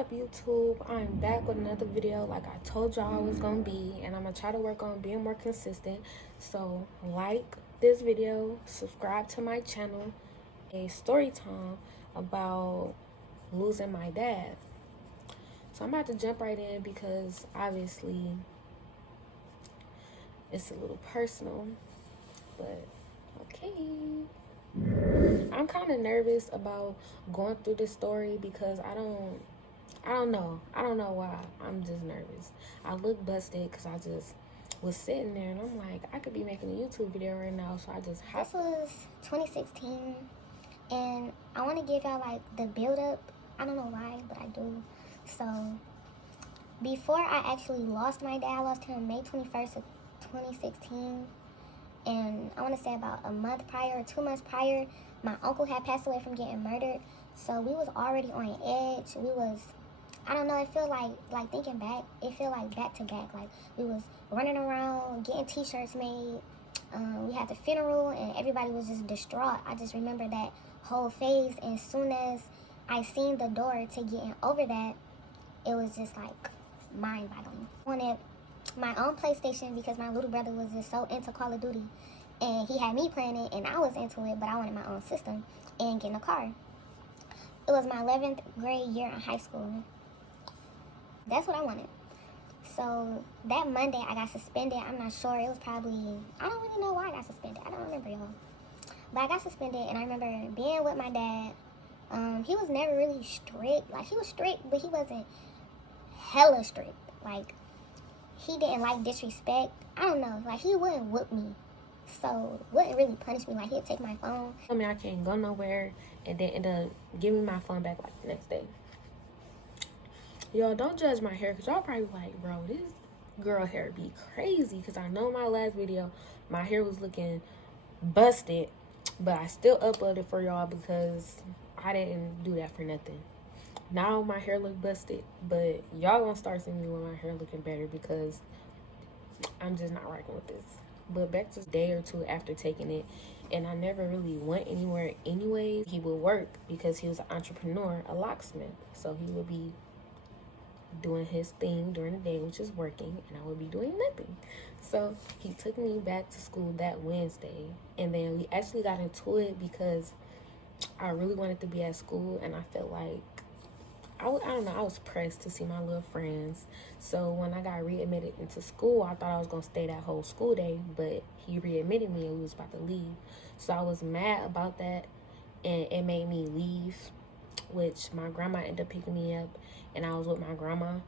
up, YouTube? I'm back with another video like I told y'all I was gonna be, and I'm gonna try to work on being more consistent. So like this video, subscribe to my channel. A story time about losing my dad. So I'm about to jump right in because obviously it's a little personal, but okay. I'm kind of nervous about going through this story because I don't know why. I'm just nervous. I look busted because I just was sitting there and I'm like, I could be making a YouTube video right now, so I just This was 2016, and I want to give y'all like the build up. I don't know why, but I do. So before I actually lost my dad, I lost him May 21st of 2016, and I want to say about a month prior or 2 months prior, my uncle had passed away from getting murdered. So we was already on edge. We was, I don't know, it feel like thinking back, it feel like back to back. Like we was running around, getting t-shirts made. We had the funeral and everybody was just distraught. I just remember that whole phase, and as soon as I seen the door to getting over that, it was just like mind-boggling. I wanted my own PlayStation because my little brother was just so into Call of Duty, and he had me playing it and I was into it, but I wanted my own system and getting a car. It was my 11th grade year in high school. That's what I wanted. So that Monday I got suspended. I'm not sure. It was probably, I don't really know why I got suspended. I don't remember, y'all. But I got suspended, and I remember being with my dad. He was never really strict. Like, he was strict, but he wasn't hella strict. Like, he didn't like disrespect. I don't know. Like, he wouldn't whoop me. So, wouldn't really punish me. Like, he'd take my phone. I mean, I can't go nowhere, and then end up giving me my phone back like the next day. Y'all, don't judge my hair, because y'all probably like, bro, this girl hair be crazy. Because I know my last video, my hair was looking busted, but I still uploaded for y'all because I didn't do that for nothing. Now my hair look busted, but y'all gonna start seeing me with my hair looking better because I'm just not rocking with this. But back to a day or two after taking it, and I never really went anywhere anyways. He would work because he was an entrepreneur, a locksmith, so he would be doing his thing during the day, which is working, and I would be doing nothing. So he took me back to school that Wednesday, and then we actually got into it because I really wanted to be at school, and I felt like I don't know, I was pressed to see my little friends. So when I got readmitted into school, I thought I was gonna stay that whole school day, but he readmitted me and we was about to leave. So I was mad about that, and it made me leave, which my grandma ended up picking me up, and I was with my grandma.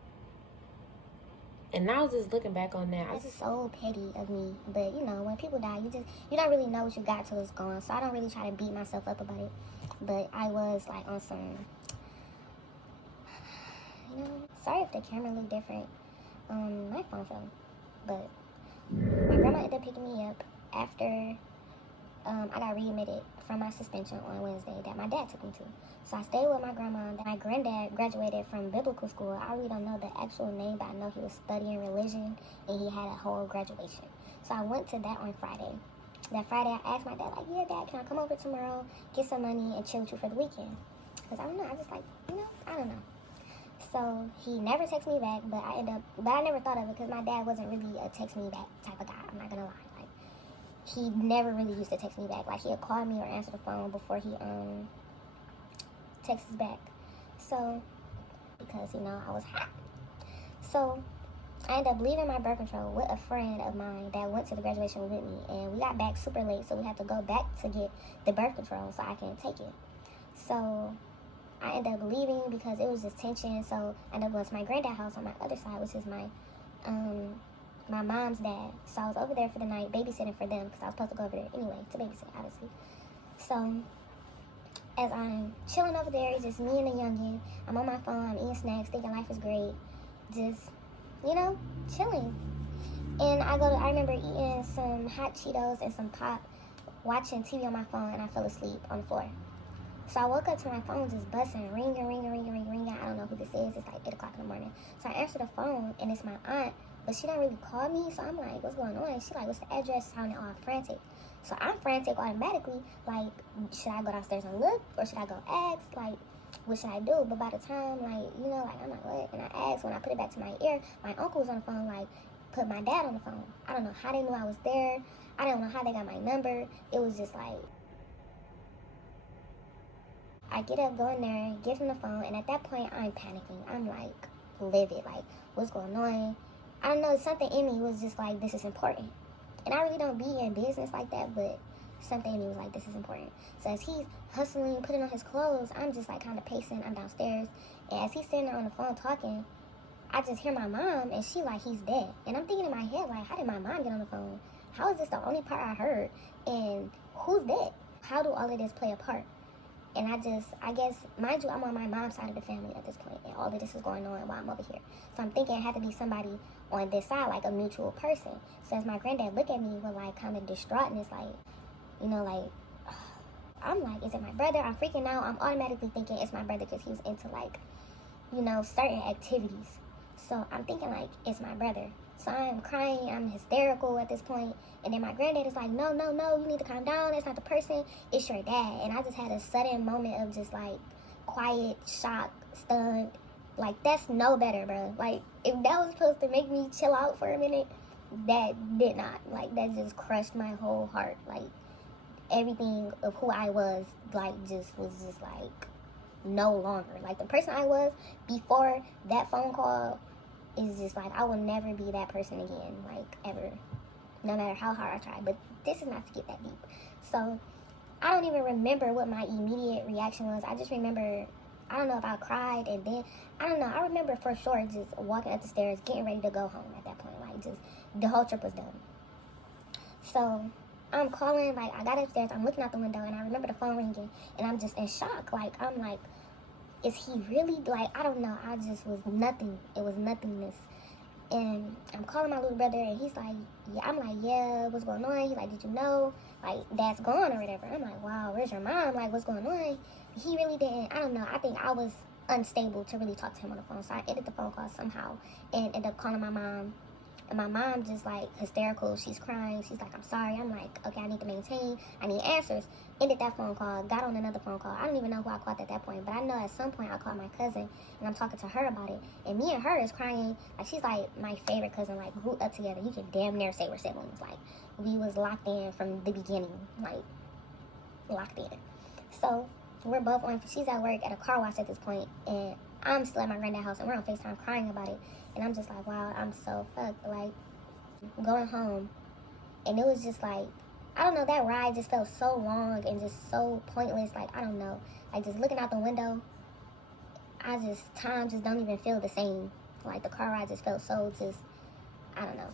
And now just looking back on that, This is so petty of me, but you know, when people die, you don't really know what you got till it's gone. So I don't really try to beat myself up about it. But I was like on some, you know, sorry if the camera looked different. My phone fell, but my grandma ended up picking me up after I got readmitted from my suspension on Wednesday that my dad took me to. So I stayed with my grandma. Then my granddad graduated from biblical school. I really don't know the actual name, but I know he was studying religion, and he had a whole graduation. So I went to that on Friday. That Friday, I asked my dad, like, yeah, Dad, can I come over tomorrow, get some money, and chill with you for the weekend? Because I don't know, I just like, you know, I don't know. So he never texted me back, but I never thought of it because my dad wasn't really a text me back type of guy. I'm not gonna lie. Like, he never really used to text me back. Like, he'd call me or answer the phone before he texts back. So, because, you know, I was hot. So, I ended up leaving my birth control with a friend of mine that went to the graduation with me. And we got back super late, so we had to go back to get the birth control so I can take it. So, I ended up leaving because it was just tension. So, I ended up going to my granddad's house on my other side, which is my mom's dad. So I was over there for the night babysitting for them because I was supposed to go over there anyway to babysit, obviously. So as I'm chilling over there, it's just me and the youngin'. I'm on my phone, I'm eating snacks, thinking life is great, just, you know, chilling. And I remember eating some hot Cheetos and some pop, watching TV on my phone, and I fell asleep on the floor. So I woke up to my phone just buzzing, ringing. I don't know who this is. It's like 8 o'clock in the morning. So I answer the phone, and it's my aunt, but she don't really call me. So I'm like, what's going on? And she like, what's the address? Sounding all frantic. So I'm frantic automatically. Like, should I go downstairs and look, or should I go ask? Like, what should I do? But by the time, like, you know, like, I'm like, what? And I asked, when I put it back to my ear, my uncle was on the phone, like, put my dad on the phone. I don't know how they knew I was there. I don't know how they got my number. It was just like, I get up, go in there, give him the phone, and at that point, I'm panicking. I'm, like, livid. Like, what's going on? I don't know, something in me was just like, this is important. And I really don't be in business like that, but something in me was like, this is important. So as he's hustling, putting on his clothes, I'm just like kind of pacing. I'm downstairs. And as he's sitting there on the phone talking, I just hear my mom, and she like, he's dead. And I'm thinking in my head, like, how did my mom get on the phone? How is this the only part I heard? And who's dead? How do all of this play a part? And I guess, mind you, I'm on my mom's side of the family at this point, and all of this is going on while I'm over here. So I'm thinking it had to be somebody on this side, like a mutual person. So as my granddad looked at me with like kind of distraughtness, like, you know, like, I'm like, is it my brother? I'm freaking out. I'm automatically thinking it's my brother because he was into like, you know, certain activities. So I'm thinking like, it's my brother. So I'm crying, I'm hysterical at this point. And then my granddad is like, no, you need to calm down. That's not the person, it's your dad. And I just had a sudden moment of just like quiet, shock, stunned. Like, that's no better, bro. Like, if that was supposed to make me chill out for a minute, that did not. Like, that just crushed my whole heart. Like, everything of who I was, like, was just like no longer. Like, the person I was before that phone call is just like, I will never be that person again, like, ever, no matter how hard I try. But this is not to get that deep. So I don't even remember what my immediate reaction was. I just remember, I don't know if I cried, and then I don't know, I remember for sure just walking up the stairs, getting ready to go home at that point. Like, just the whole trip was done. So I'm calling, like, I got upstairs, I'm looking out the window, and I remember the phone ringing, and I'm just in shock. Like, I'm like, is he really, like, I don't know. I just was nothing. It was nothingness. And I'm calling my little brother, and he's like, yeah. I'm like, yeah, what's going on? He's like, did you know, like, Dad's gone or whatever? I'm like, wow, where's your mom? Like, what's going on? He really didn't, I don't know. I think I was unstable to really talk to him on the phone. So I ended the phone call somehow and ended up calling my mom. And my mom just, like, hysterical. She's crying. She's like, I'm sorry. I'm like, okay, I need to maintain. I need answers. Ended that phone call. Got on another phone call. I don't even know who I called at that point. But I know at some point I called my cousin. And I'm talking to her about it. And me and her is crying. Like, she's, like, my favorite cousin. Like, grew up together. You can damn near say we're siblings. Like, we was locked in from the beginning. Like, locked in. So we're both on. She's at work at a car wash at this point. And I'm still at my granddad's house. And we're on FaceTime crying about it. And I'm just like, wow, I'm so fucked. Like, going home, and it was just like, I don't know, that ride just felt so long and just so pointless. Like, I don't know, like, just looking out the window, time just don't even feel the same. Like, the car ride just felt so just, I don't know.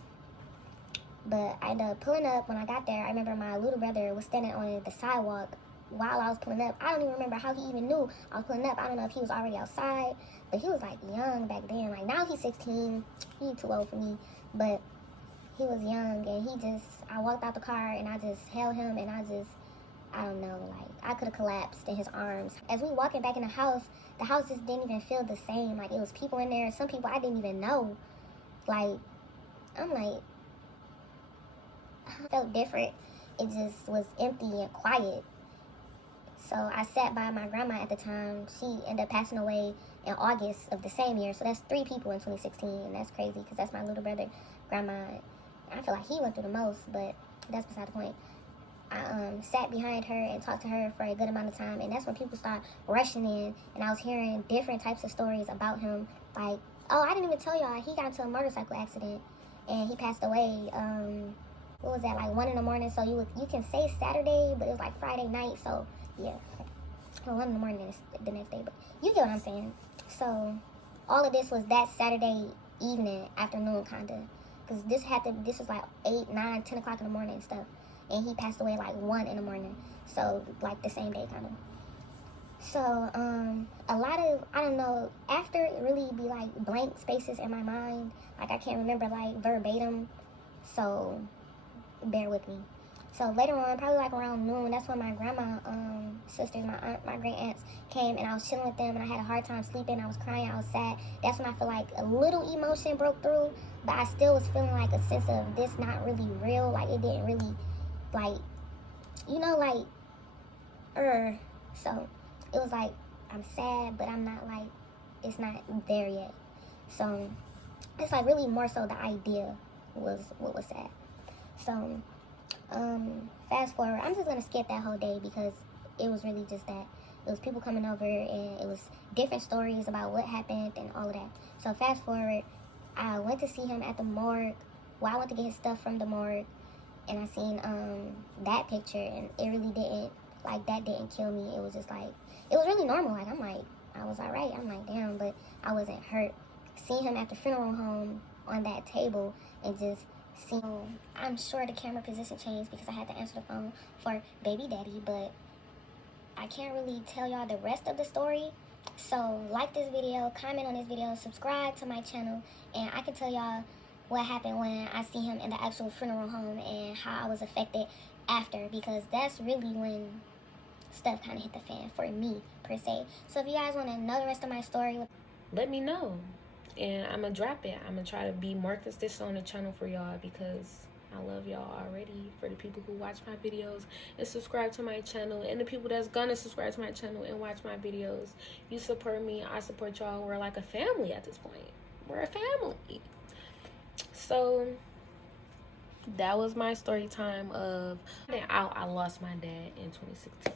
But I ended up pulling up. When I got there, I remember my little brother was standing on the sidewalk while I was pulling up. I don't even remember how he even knew I was pulling up. I don't know if he was already outside, but he was like young back then. Like, now he's 16. He's too old for me, but he was young. And I walked out the car and I just held him, and I don't know, like, I could have collapsed in his arms. As we walking back in the house just didn't even feel the same. Like, it was people in there, some people I didn't even know. Like, I'm like, I felt different. It just was empty and quiet. So I sat by my grandma at the time. She ended up passing away in August of the same year. So that's 3 people in 2016. And that's crazy because that's my little brother, grandma. I feel like he went through the most, but that's beside the point. I sat behind her and talked to her for a good amount of time. And that's when people start rushing in. And I was hearing different types of stories about him. Like, oh, I didn't even tell y'all, he got into a motorcycle accident. And he passed away, what was that, like 1 in the morning? So you can say Saturday, but it was like Friday night. So yeah, well, 1 in the morning is the next day, but you get what I'm saying. So all of this was that Saturday evening, afternoon, kinda, because this was like 8, 9, 10 o'clock in the morning and stuff, and he passed away like 1 in the morning. So like the same day, kind of. So a lot of, I don't know, after it really be like blank spaces in my mind. Like, I can't remember like verbatim. So bear with me. So later on, probably like around noon, that's when my grandma, sisters, my aunt, my great aunts came, and I was chilling with them, and I had a hard time sleeping. I was crying, I was sad. That's when I feel like a little emotion broke through, but I still was feeling like a sense of this not really real. Like, it didn't really, like, you know, like, so it was like, I'm sad, but I'm not like, it's not there yet. So it's like really more so the idea was what was sad. So fast forward, I'm just gonna skip that whole day because it was really just that. It was people coming over and it was different stories about what happened and all of that. So fast forward, I went to see him at the morgue. Well, I went to get his stuff from the morgue, and I seen that picture, and it really didn't, like, that didn't kill me. It was just like, it was really normal. Like, I'm like, I was all right. I'm like, damn, but I wasn't hurt. Seeing him at the funeral home on that table and just seeing, I'm sure the camera position changed because I had to answer the phone for baby daddy, but I can't really tell y'all the rest of the story. So like this video, comment on this video, subscribe to my channel, and I can tell y'all what happened when I see him in the actual funeral home and how I was affected after, because that's really when stuff kind of hit the fan for me per se. So if you guys want to know the rest of my story, let me know, and I'm gonna drop it. I'm gonna try to be more consistent on the channel for y'all because I love y'all already. For the people who watch my videos and subscribe to my channel, and the people that's gonna subscribe to my channel and watch my videos, you support me, I support y'all. We're like a family at this point. We're a family. So that was my story time of I lost my dad in 2016.